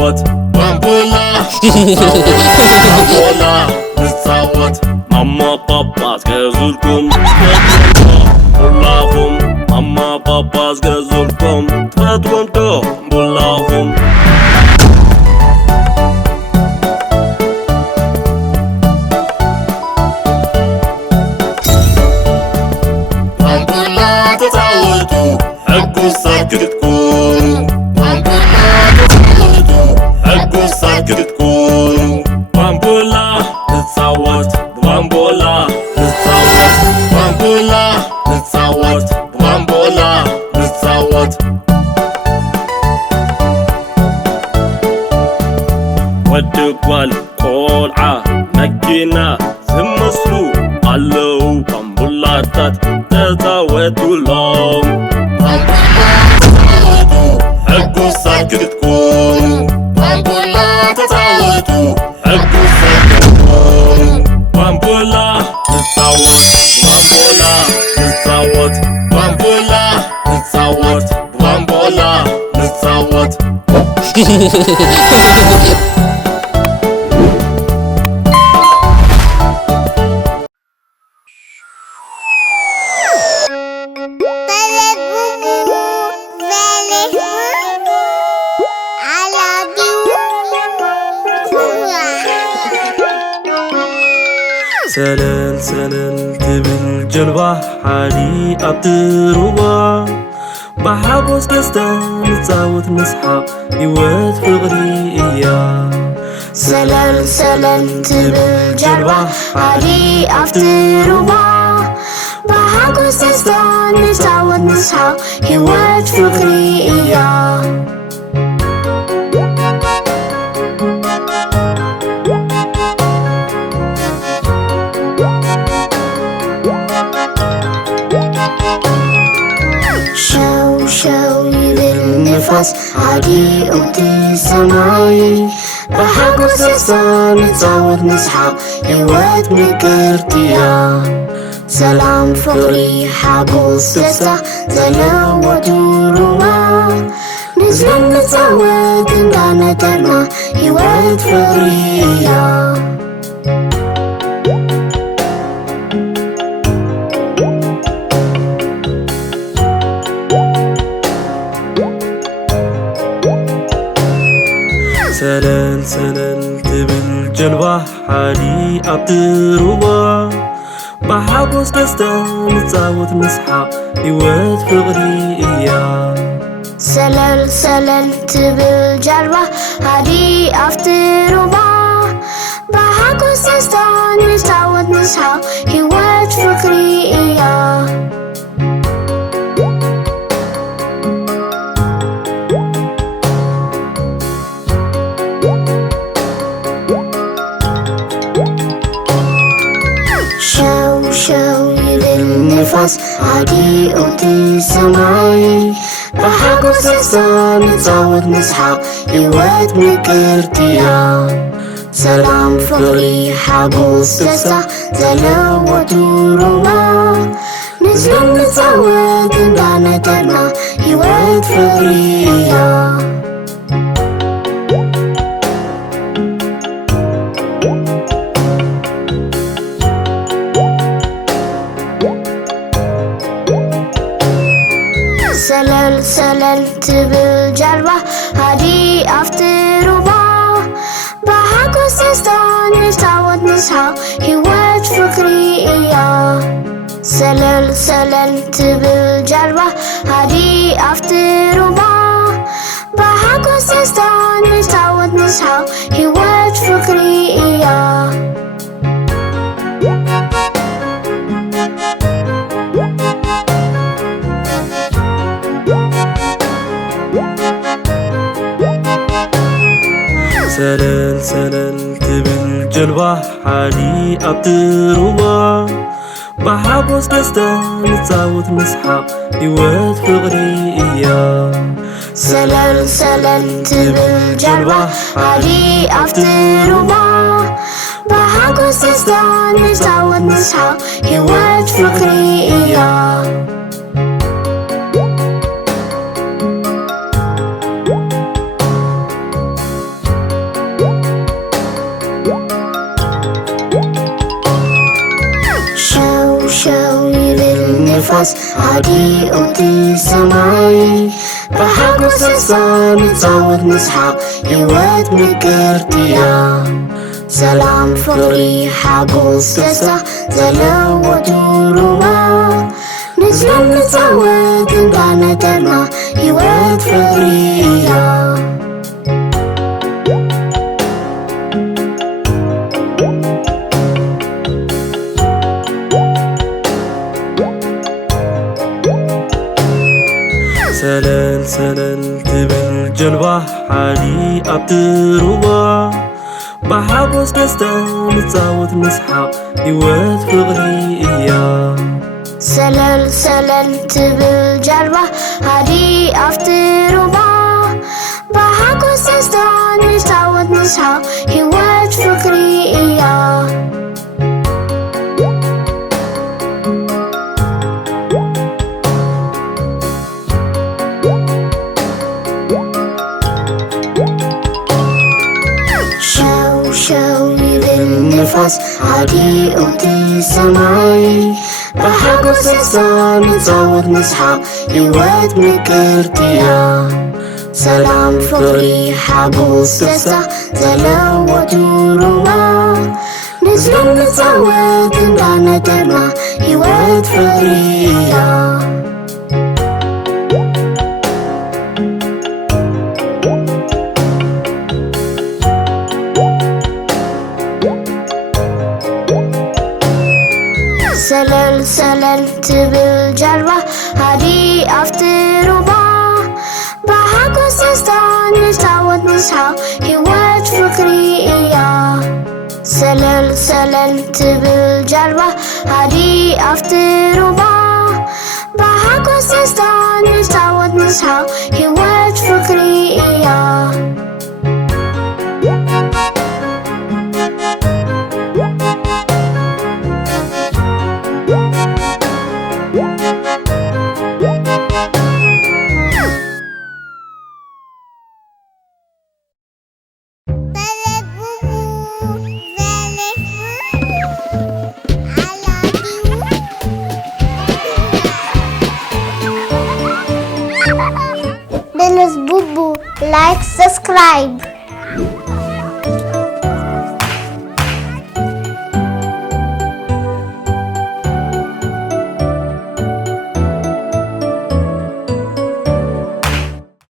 نتصوت بامبولا بامبولا نتصوت ماما بابا زغزولكم بولاهم ماما بابا زغزولكم تفاتونتو بولاهم بامبولا تتصوتو حقو ساكت تكونو بامبولا تتصوتو حقو ساكت تكونو بامبولا نتصوت بامبولا نتصوت بامبولا نتصوت بامبولا نتصوت ودقوال قولعة مكينة زمسلو علو بامبولاتات تتصوتو لهم بامبولا تتصوتو حقو ساكت تكونو بامبولا تتصوتو حقو ساكت تكونو بامبولا نتصوت بامبولا نتصوت بامبولا نتصوت بامبولا نتصوت سلل سلل تبل جلبة حالي أبتروبا بحاجوس دستا نتصاوت نسحق يوت فغري إياه سلل سلل تبل جلبة حالي أبتروبا بحاجوس دستا نتصاوت نسحق يوت فغري إياه نفس عادي قد سماي بحاجوس دستا نتصوت نسحق هيوت مكرتيا سلام فقري حاجوس دستا زلوة روا نزلن نتصوت ندانا ترنا هيوت فقريا سلل سلل تبل جلبة حالي أبتروبا بحاجوس دستا نتصاوت نسحق يوت فغري إياه سلل سلل تبل جلبة حالي أبتروبا بحاجوس دستا نتصاوت نسحق يوت فغري إياه نفس عادي قد سماي بحاجوس دستا نتصوت نسحق هيوت مكرتيا سلام فقري حاجوس دستا زلوة روا نزلن نتصوت ندانا ترنا هيوت فقريا سلل سلل تبل جلبة هادي أفتروبا بحاجوس دستا نتصوت نسحق هيوت فقري إياه سلل سلل تبل جلبة هادي أفتروبا بحاجوس دستا نتصوت نسحق هيوت فقري إياه سلل سلل تبل جلبة حالي أبتروبا بحاجوس دستا نتصاوت نسحق هيوت فغري إياه سلل سلل تبل جلبة حالي أفتروبا بحاجوس دستا نتصاوت نسحق هيوت فغري إياه ንፋስ ሃዲኡቲ ሰማይ ብሓጎስ ደስታ ንፃወት ንስሓቅ ህይወት ምክርትያ ሰላም ፍቅሪ ሓጎስ ደስታ ዘለዎ ዱሩባ ንዝሎም ንፃወት እንዳነጠርና ህይወት ፍቅሪ እያ سلل سلل تبل جلبة حالي أبتروبا بحبس دستا نتزاوت نسحق هيوات فقري إيا سلل سلل تبل جلبة حالي أبتروبا بحبس دستا نتزاوت نسحق هيوات فقري إيا ንፋስ ሃዲኡቲ ሰማይ ብሓጎስ ደስታ ንፃወት ንስሓቅ ህይወት ምክርትያ ሰላም ፍቅሪ ሓጎስ ደስታ ዘለዎ ዱሩባ ንዝሎም ንፃወት እንዳነጠርና ህይወት ፍቅሪ እያ سلل سلل تبل جلبة هادي أفتروبا بحاجوس دستا نتعود نسحق هيوات فكري إيا سلل سلل تبل جلبة هادي أفتروبا بحاجوس دستا نتعود نسحق هيوات فكري إيا Beles Bubu, like, subscribe.